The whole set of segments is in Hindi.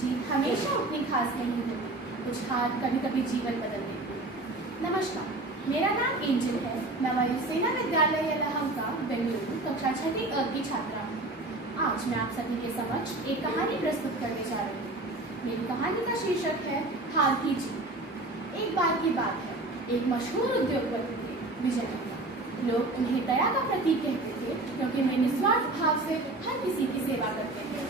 जीत हमेशा उतनी खास नहीं होती, कुछ हार कभी कभी जीवन बदल देती है। नमस्कार, मेरा नाम एंजल है। मैं वायुसेना विद्यालय यलहंका बेंगलुरु कक्षा 6ठी अ की छात्रा हूँ। आज मैं आप सभी के समक्ष एक कहानी प्रस्तुत करने जा रही हूँ। मेरी कहानी का शीर्षक है हार की जीत। एक बार की बात है, एक मशहूर उद्योगपति थे विजय मेहता। लोग उन्हें दया का प्रतीक कहते थे क्योंकि वे निस्वार्थ भाव से हर किसी की सेवा करते थे।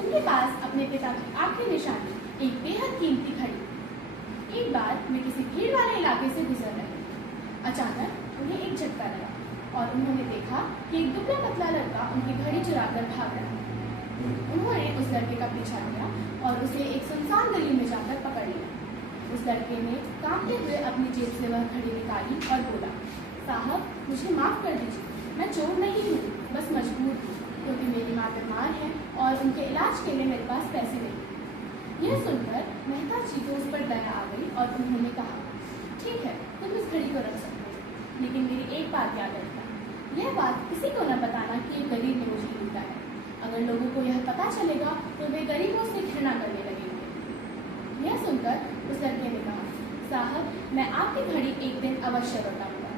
उनके पास अपने पिता की आखिरी निशानी एक बेहद कीमती घड़ी। एक बार वे किसी भीड़ वाले इलाके से गुजर रहे थे। अचानक उन्हें एक झटका लगा और उन्होंने देखा कि एक दुबला पतला लड़का उनकी घड़ी चुराकर भाग रहा है। उन्होंने उस लड़के का पीछा किया और उसे एक सुनसान गली में जाकर पकड़ लिया। उस लड़के ने कांपते हुए अपनी जेब से वह घड़ी निकाली और बोला, साहब मुझे माफ़ कर दीजिए, मैं चोर नहीं हूँ, बस मजबूर हूँ क्योंकि मेरी माँ बीमार है और उनके इलाज के लिए मेरे पास पैसे नहीं। यह सुनकर मेहता जी को उस पर दया आ गई और उन्होंने कहा, ठीक है तुम इस घड़ी को रख सकते हो, लेकिन मेरी एक बात याद रखना, यह बात किसी को न बताना कि एक गरीब ने मुझे लूटा है। अगर लोगों को यह पता चलेगा तो वे गरीबों से घृणा करने लगेंगे। यह सुनकर उस लड़के ने कहा, साहब मैं आपकी घड़ी एक दिन अवश्य लौटाऊंगा।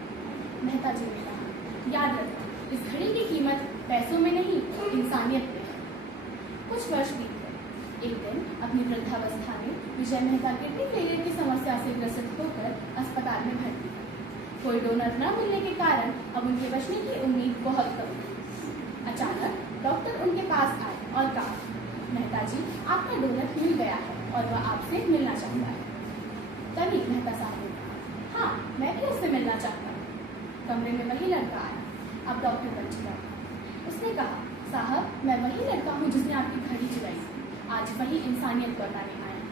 मेहता जी ने कहा, याद रखना इस घड़ी की कीमत पैसों में नहीं इंसानियत में है। कुछ वर्ष बीत गए। एक दिन अपनी वृद्धावस्था में विजय मेहता किडनी फेलियर की समस्या से ग्रसित होकर अस्पताल में भर्ती थे। कोई डोनर न मिलने के कारण अब उनके बचने की उम्मीद बहुत कम थी। अचानक डॉक्टर उनके पास आए और कहा, मेहता जी आपका डोनर मिल गया है और वह आपसे मिलना चाहता है। तभी मेहता साहब ने कहा, हाँ मैं भी उससे मिलना चाहता हूँ। कमरे में वही लड़का आया, अब डॉक्टर बन चुका था। उसने कहा, साहब मैं वही लड़का हूँ जिसने आपकी घड़ी चुराई, आज वही इंसानियत लौटाने आया।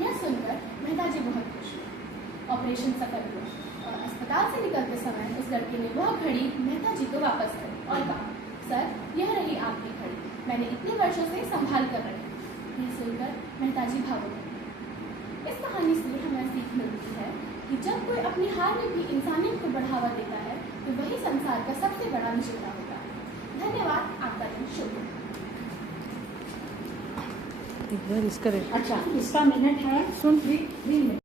यह सुनकर मेहता जी बहुत खुश हुए। ऑपरेशन सफल हुआ और अस्पताल से निकलते समय उस लड़के ने वह घड़ी मेहता जी को वापस कर और कहा, सर यह रही आपकी घड़ी, मैंने इतने वर्षों से संभाल कर रखी। यह सुनकर मेहता जी भावुक हुए। इस कहानी से हमें सीख मिलती है कि जब कोई अपनी हार में भी इंसानियत को बढ़ावा देता है तो वही संसार का सबसे बड़ा विजेता होता है। धन्यवाद, आपका दिन शुभ हो। एक बार इसका अच्छा इसका मिनट है, सुन 3 मिनट।